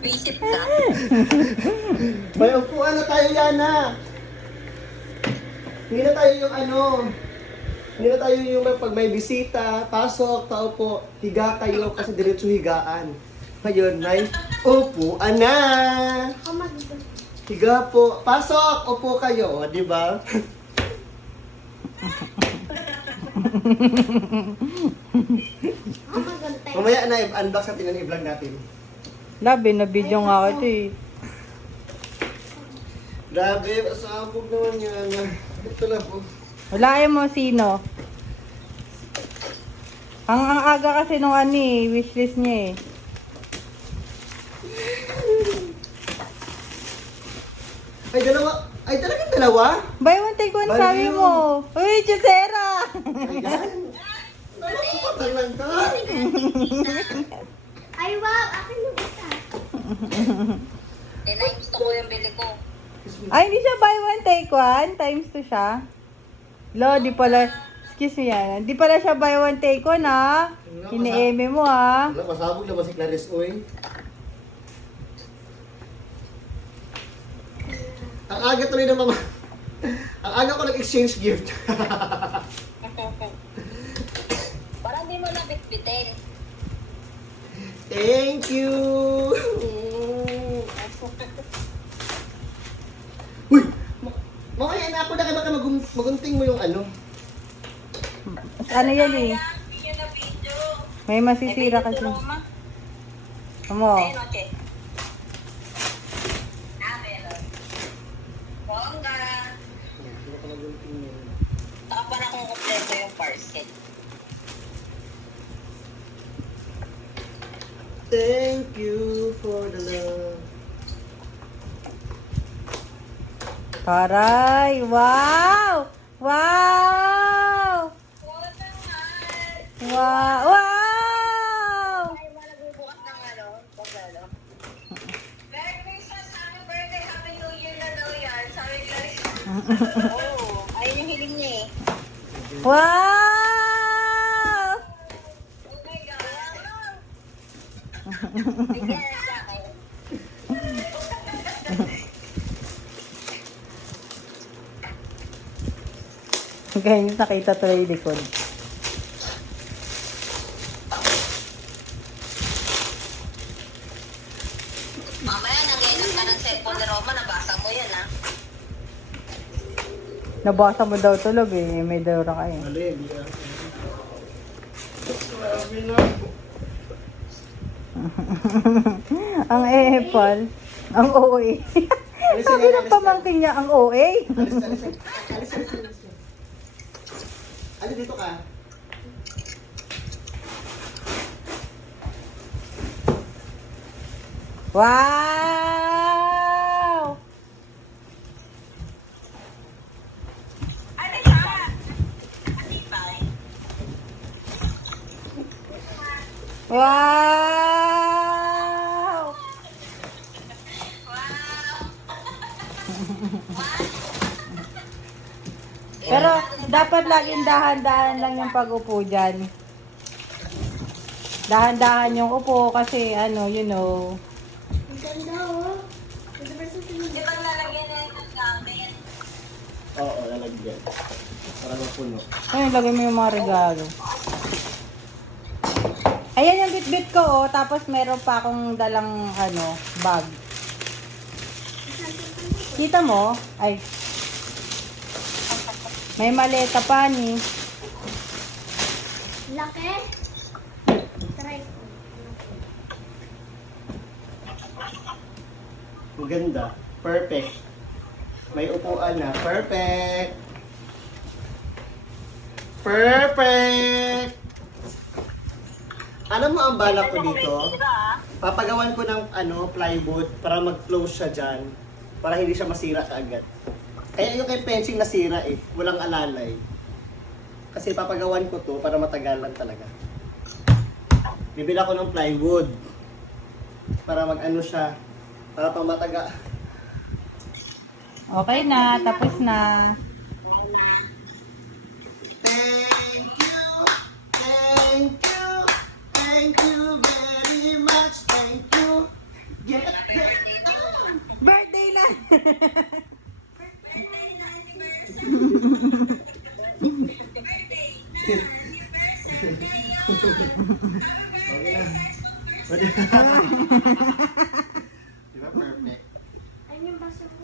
Visit ka. May upuan na tayo, Yana. Hindi na tayo yung ano. Hindi na tayo yung pag may bisita, pasok, tao po, higa kayo kasi diretso higaan. Ngayon, may upuan na. Higa po. Pasok, upo kayo, o, di ba? Mamaya na, unbox natin ang i-vlog natin. Labi, na video nga ito eh. Grabe, pasabog naman yan. Ito na po. Wala mo sino. Ang aga kasi nung ano eh, wishlist niya eh. Ay, dalawa. Ay, talagang dalawa? Buy one take one Baliw. sabi mo. Uy, Chusera! Ayan. Napapatay lang ka. Ay, wow! Akin yung isa. Eh, gusto ko yung bili ko. Ay, hindi siya buy one take one. Times 2 siya. Lo, di pala. Excuse me yan. Di pala siya buy one take one ha. Hini-eme mo ha. Wala, pasabog lang ba si Clarice, oy? Ang aga tuloy ng mama. Ang aga ko nag-exchange gift. Parang di mo na bitbitin. Thank you! Uy! Mamaya na ako na kayo baka magunting mo yung ano. Ano yan eh. Hindi nyo na video. May masisira kasi. Roma. Amo. Ayun, okay. Meron. Bongga. Saka para kung kompleto yung parcel. Thank you for the love. Taray! Wow! Wow! Wow! Wow! Ay, wala bubukas ng ano. Pagkano. Merry Christmas, happy birthday, happy New Year na daw yan. Sabi ni Clarice. Oo, ayun yung hiling niya eh. Wow! Oh my God. Bigyan na sa akin. Ganyan nakita tuloy yung likod. Mamaya, nangyayon ka ng cellphone ni Roma, nabasa mo yan ah. Nabasa mo daw tulog eh. May dura ka eh. Mali, hindi ah. Grabe na. Ang epal. Ang OA. Sabi ng pamangkin niya, ang OA. Alis. Ali, dito ka. Wow! Ano siya? Atipay. Wow! Pero dapat laging dahan-dahan lang yung pag-upo dyan. Dahan-dahan yung upo kasi ano, you know. Ang ganda, oh. Di ba lalagyan na yung gamit? Oo, lalagyan. Para mapuno. Ayun, lagay mo yung mga regalo. Ayan yung bit-bit ko, oh. Tapos meron pa akong dalang, ano, bag. Kita mo? Ay. May maleta pa ni. Laki. Try ko. Ang ganda. Perfect. May upuan na. Perfect! Perfect! Alam mo ang balak ko dito? Papagawan ko ng plywood para mag-close siya dyan. Para hindi siya masira kaagad. Kaya yung kay fencing nasira eh. Walang alalay. Kasi papagawan ko to para matagalan talaga. Bibila ko ng plywood. Para mag-ano siya. Para pang mataga. Okay na, tapos na. Thank you! Okay na. Di ba perfect? Ayun yung baso ko.